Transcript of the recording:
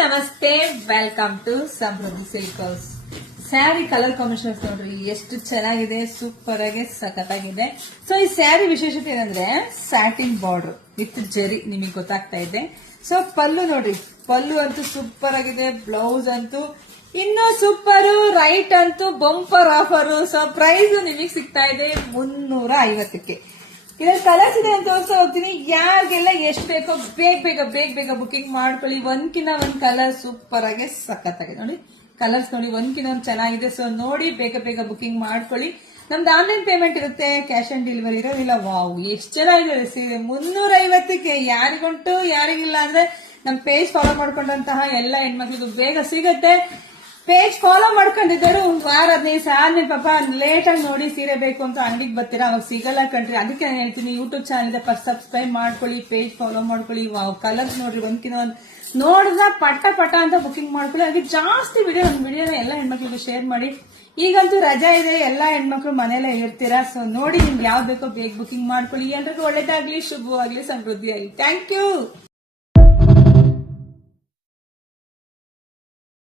ನಮಸ್ತೆ, welcome to Samruddhi silk house. Saree colour combinations ನೋಡ್ರಿ ಎಷ್ಟು ಚೆನ್ನಾಗಿದೆ, ಸೂಪರ್ ಆಗಿ ಸಖತ್ತಾಗಿದೆ. ಸೊ ಈ ಸ್ಯಾರಿ ವಿಶೇಷತೆ ಏನಂದ್ರೆ ಸ್ಯಾಟಿನ್ ಬಾರ್ಡರ್ ವಿತ್ ಜರಿ ನಿಮಗೆ ಗೊತ್ತಾಗ್ತಾ ಇದೆ. ಸೊ ಪಲ್ಲು ನೋಡ್ರಿ, ಪಲ್ಲು ಅಂತೂ ಸೂಪರ್ ಆಗಿದೆ, ಬ್ಲೌಸ್ ಅಂತೂ ಇನ್ನೂ ಸೂಪರ್, ರೈಟ್ ಅಂತೂ ಬಂಪರ್ ಆಫರ್. ಸೊ ಪ್ರೈಸ್ ನಿಮಗೆ ಸಿಗ್ತಾ ಇದೆ 350ಕ್ಕೆ. ಇದ್ರಲ್ಲಿ ಕಲರ್ಸ್ ಇದೆ ಅಂತ ತೋರಿಸ್ತಾ ಹೋಗ್ತೀನಿ. ಯಾರಿಗೆಲ್ಲ ಎಷ್ಟು ಬೇಕೋ ಬೇಗ ಬುಕಿಂಗ್ ಮಾಡ್ಕೊಳ್ಳಿ. ಒಂದ್ಕಿನ್ನ ಒಂದ್ ಕಲರ್ ಸೂಪರ್ ಆಗಿ ಸಖತ್ತಾಗಿದೆ ನೋಡಿ. ಕಲರ್ಸ್ ನೋಡಿ, ಒಂದ್ಕಿನ್ನ ಒಂದ್ ಚೆನ್ನಾಗಿದೆ. ಸೊ ನೋಡಿ ಬೇಗ ಬುಕಿಂಗ್ ಮಾಡ್ಕೊಳ್ಳಿ. ನಮ್ದು ಆನ್ಲೈನ್ ಪೇಮೆಂಟ್ ಇರುತ್ತೆ, ಕ್ಯಾಶ್ ಆನ್ ಡೆಲಿವರಿ ಇರೋದಿಲ್ಲ. ವಾವ್, ಎಷ್ಟು ಚೆನ್ನಾಗಿದೆ ಸೀರೆ 350ಕ್ಕೆ. ಯಾರಿಗುಂಟು ಯಾರಿಗಿಲ್ಲ ಅಂದ್ರೆ ನಮ್ ಪೇಜ್ ಫಾಲೋ ಮಾಡ್ಕೊಂಡಂತಹ ಎಲ್ಲ ಹೆಣ್ಮಕ್ಳಿಗೂ ಬೇಗ ಸಿಗತ್ತೆ. ಪೇಜ್ ಫಾಲೋ ಮಾಡ್ಕೊಂಡಿದ್ದರು ವಾರ 15 ದಿವಸ ಆದ್ಮೇಲೆ ಪಾಪ ಲೇಟ್ ಆಗಿ ನೋಡಿ ಸೀರೆ ಬೇಕು ಅಂತ ಅಂಗಡಿಗೆ ಬರ್ತೀರಾ, ಅವಾಗ ಸಿಗಲ್ಲ ಕಣ್ರಿ. ಅದಕ್ಕೆ ನಾನು ಹೇಳ್ತೀನಿ, ಯೂಟ್ಯೂಬ್ ಚಾನಲ್ ಇದೆ, ಫಸ್ಟ್ ಸಬ್ಸ್ಕ್ರೈಬ್ ಮಾಡ್ಕೊಳ್ಳಿ, ಪೇಜ್ ಫಾಲೋ ಮಾಡ್ಕೊಳ್ಳಿ. ವಾವ್, ಕಲರ್ಸ್ ನೋಡ್ರಿ, ಒಂದ್ಕಿನ ಒಂದ್ ನೋಡಿದ್ರ ಪಟ ಅಂತ ಬುಕಿಂಗ್ ಮಾಡ್ಕೊಳ್ಳಿ. ಹಾಗೆ ಜಾಸ್ತಿ ವಿಡಿಯೋನ ಎಲ್ಲ ಹೆಣ್ಮಕ್ಳಿಗೆ ಶೇರ್ ಮಾಡಿ. ಈಗಂತೂ ರಜಾ ಇದೆ, ಎಲ್ಲಾ ಹೆಣ್ಮಕ್ಳು ಮನೆಯಲ್ಲೇ ಇರ್ತೀರಾ. ಸೊ ನೋಡಿ, ನಿಮ್ಗೆ ಯಾವ್ದು ಬೇಕೋ ಬೇಗ ಬುಕಿಂಗ್ ಮಾಡ್ಕೊಳ್ಳಿ. ಎಲ್ರಿಗೂ ಒಳ್ಳೇದಾಗ್ಲಿ, ಶುಭವಾಗ್ಲಿ, ಸಮೃದ್ಧಿ ಆಗ್ಲಿ. Thank you.